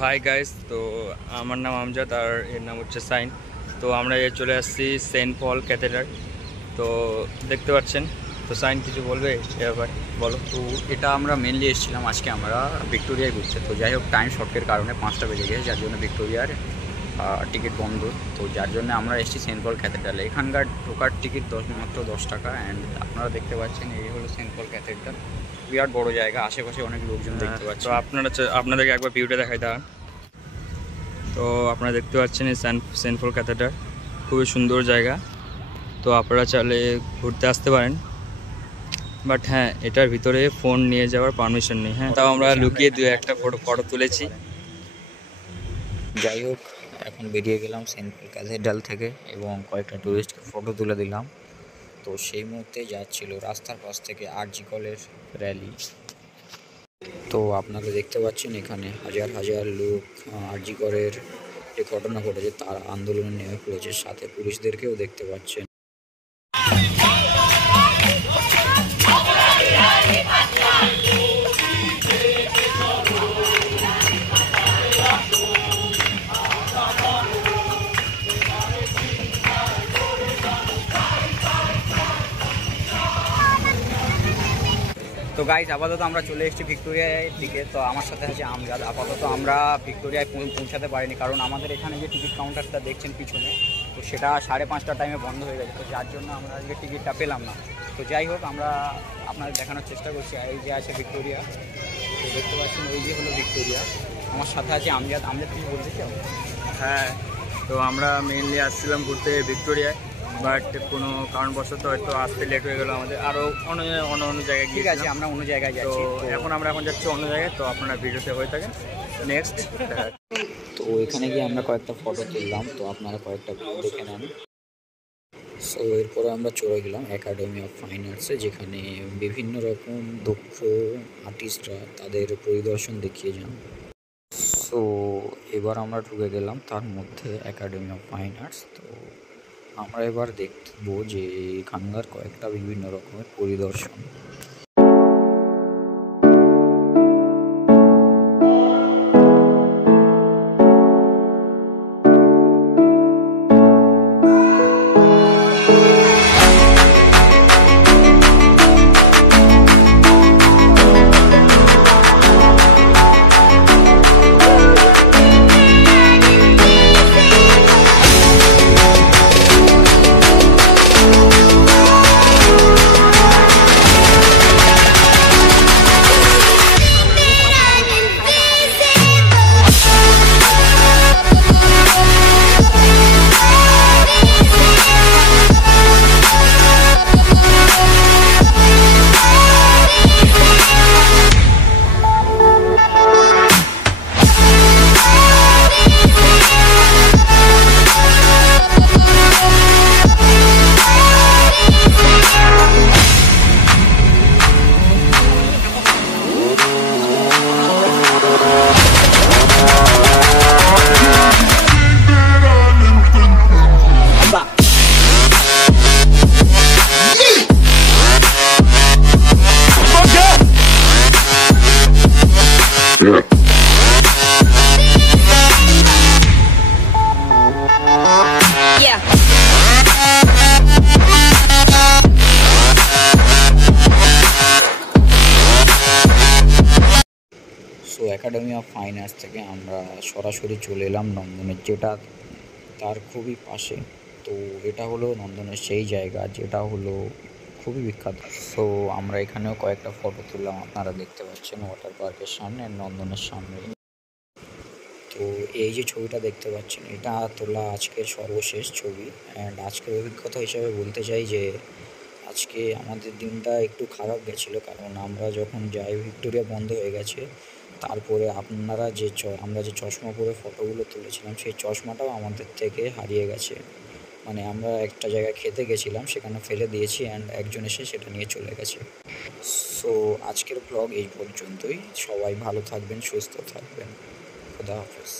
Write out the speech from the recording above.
Hi guys, তো আমার নাম আমজাদ আর এর নাম হচ্ছে সাইন। তো আমরা চলে আসছি সেন্ট পল ক্যাথেড্রাল। তো দেখতে পাচ্ছেন। তো সাইন কিছু বলবে এবার বলো। তো এটা আমরা মেনলি এসেছিলাম আজকে আমরা ভিক্টোরিয়ায় ঘুরতে। তো যাই হোক টাইম শর্টের কারণে 5টা বেজে গেছে, যার জন্য ভিক্টোরিয়ার টিকিট বন্ধ। তো যার জন্য আমরা এসেছি সেন্ট পল ক্যাথেড্রালে। এখানকার ঢোকার টিকিট মাত্র 10 টাকা। অ্যান্ড আপনারা দেখতে পাচ্ছেন এই হলো সেন্ট পল ক্যাথেড্রাল। বিরাট বড় জায়গা, আশেপাশে অনেক লোকজন দেখতে পাচ্ছেন। তো আপনাদেরকে একবার ভিউটা দেখাই দাঁড়ান। তো আপনারা দেখতে পাচ্ছেন এই সেন্ট পল ক্যাথেড্রাল, খুবই সুন্দর জায়গা। তো আপনারা চাইলে ঘুরতে আসতে পারেন, বাট হ্যাঁ এটার ভিতরে ফোন নিয়ে যাওয়ার পারমিশন নেই। হ্যাঁ, তাও আমরা লুকিয়ে একটা ফটো তুলেছি। যাই হোক এখন বেরিয়ে গেলাম সেন্ট পল ক্যাথেড্রাল থেকে এবং কয়েকটা টুরিস্টকে ফটো তুলে দিলাম। তো সেই মুহূর্তে যাচ্ছিল রাস্তার পাশ থেকে আরজি কলের র্যালি। তো আপনারা দেখতে পাচ্ছেন এখানে হাজার হাজার লোক আরজি করের যে ঘটনা ঘটেছে তার আন্দোলনে নেমে পড়েছে, সাথে পুলিশদেরকেও দেখতে পাচ্ছেন। তো গাইজ আপাতত আমরা চলে এসেছি ভিক্টোরিয়ার দিকে। তো আমার সাথে আছে আমজাদ। আপাতত আমরা ভিক্টোরিয়ায় পৌঁছাতে পারিনি, কারণ আমাদের এখানে যে টিকিট কাউন্টারটা দেখছেন পিছনে, তো সেটা 5:30টার টাইমে বন্ধ হয়ে গেছে। তো যার জন্য আমরা আজকে টিকিটটা পেলাম না। তো যাই হোক আমরা আপনাদের দেখানোর চেষ্টা করছি। এই যে আছে ভিক্টোরিয়া, তো দেখতে পাচ্ছেন ওই যে হলো ভিক্টোরিয়া। আমার সাথে আছে আমজাদ। আমজাদ কিছু বলতে চাও? হ্যাঁ, তো আমরা মেইনলি আসছিলাম ঘুরতে ভিক্টোরিয়ায়, বাট কোনো কারণবশত হয়তো আসতে লেট হয়ে গেলো আমাদের। আরও অন্য জায়গায় ঠিক আছে, আমরা অন্য জায়গায় তো যাচ্ছি। এখন যাচ্ছি অন্য জায়গায়। তো আপনারা ভিডিওতে হয়ে থাকেন নেক্সট। তো এখানে গিয়ে আমরা কয়েকটা ফটো তুললাম, তো আপনারা কয়েকটা ভিডিও দেখে নেন। সো এরপরে আমরা চলে গেলাম একাডেমি অফ ফাইন আর্টসে, যেখানে বিভিন্ন রকম দক্ষ আর্টিস্টরা তাদের পরিদর্শন দেখিয়ে যান। সো এবার আমরা ঢুকে গেলাম তার মধ্যে একাডেমি অফ ফাইন আর্টস। তো আমরা এবার দেখব যে এখানকার কয়েকটা বিভিন্ন রকমের পরিদর্শন। So academy of fine arts থেকে আমরা সরাসরি চলে এলাম নন্দনের, যেটা তার খুবই পাশে। তো এটা হলো নন্দনের সেই জায়গা যেটা হলো খুবই বিখ্যাত। সো আমরা এখানেও কয়েকটা ফটো তুললাম, আপনারা দেখতে পাচ্ছেন ওয়াটার পার্কের সামনে, নন্দনের সামনে। তো এই যে ছবিটা দেখতে পাচ্ছেন এটা তোলা আজকের সর্বশেষ ছবি। অ্যান্ড আজকের অভিজ্ঞতা হিসাবে বলতে চাই যে আজকে আমাদের দিনটা একটু খারাপ গেছিলো, কারণ আমরা যখন যাই ভিক্টোরিয়া বন্ধ হয়ে গেছে। তারপরে আপনারা আমরা যে চশমা পরে ফটোগুলো তুলেছিলাম সেই চশমাটাও আমাদের থেকে হারিয়ে গেছে। মানে আমরা একটা জায়গায় খেতে গেছিলাম, সেখানে ফেলে দিয়েছি অ্যান্ড একজন এসে সেটা নিয়ে চলে গেছে। সো আজকের ব্লগ এই পর্যন্তই। সবাই ভালো থাকবেন, সুস্থ থাকবেন। খুদা হাফেজ।